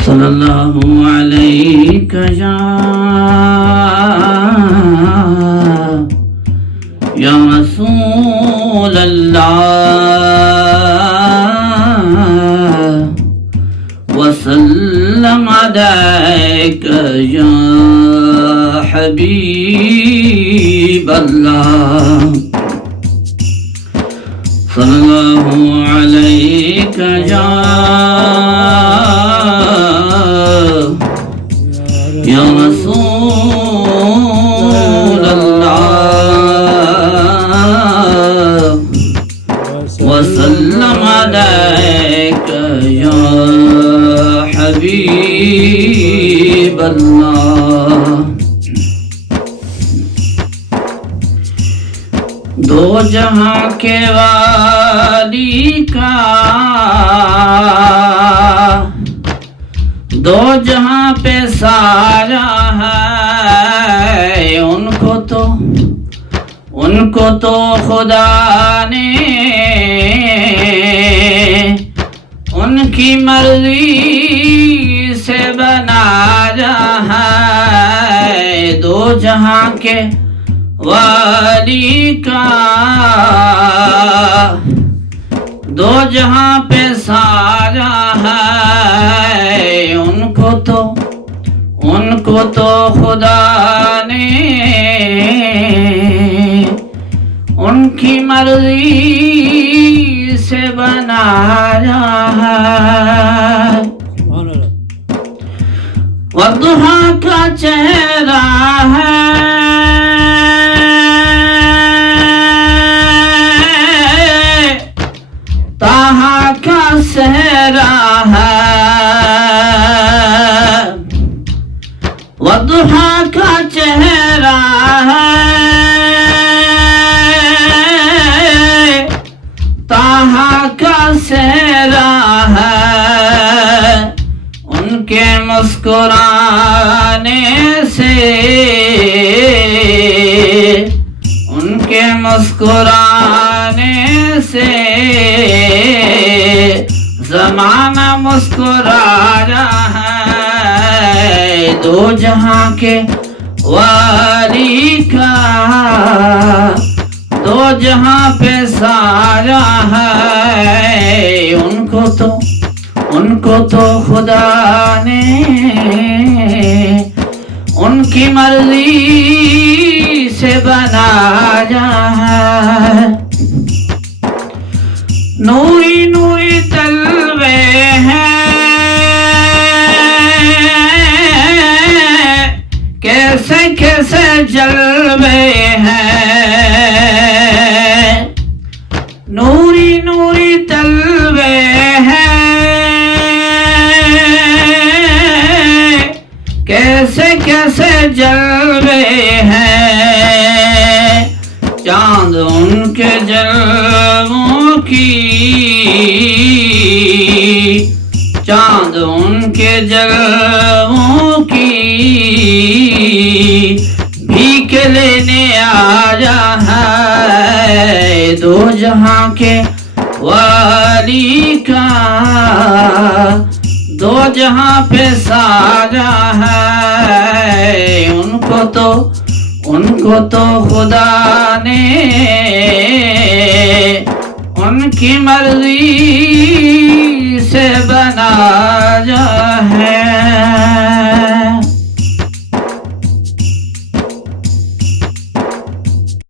صلی اللہ علیہ یا رسول اللہ وسلم علیک یا حبیب اللہ صلی اللہ علیہ یا رسول اللہ وسلم علیک یا حبیب اللہ دو جہاں کے والی کا دو جہاں پہ سایہ ہے ان کو تو خدا نے ان کی مرضی سے بنایا ہے دو جہاں کے والی کا دو جہاں پہ سایہ ہے ان کو تو خدا نے ان کی مرضی سے بنایا ہے والضحیٰ کا چہرہ ہے طٰہٰ کا صحرا ہے والضحیٰ کا چہرہ ہے طٰہٰ کا صحرا ہے ان کے مسکرانے سے زمانہ مسکرایا ہے دو جہاں کے والی کا دو جہاں پہ سایہ ہے ان کو تو خدا نے ان کی مرضی سے بنایا ہے نوری نوری تلوے ہیں کیسے کیسے جلوے ہیں نوری نوری تلوے ہیں کیسے کیسے جلوے ہیں چاند ان کے جلووں کی چاند ان کے جلووں کی بھیک لینے آیا ہے دو جہاں کے والی کا دو جہاں پہ سایہ ہے ان کو تو خدا نے ان کی مرضی سے بنایا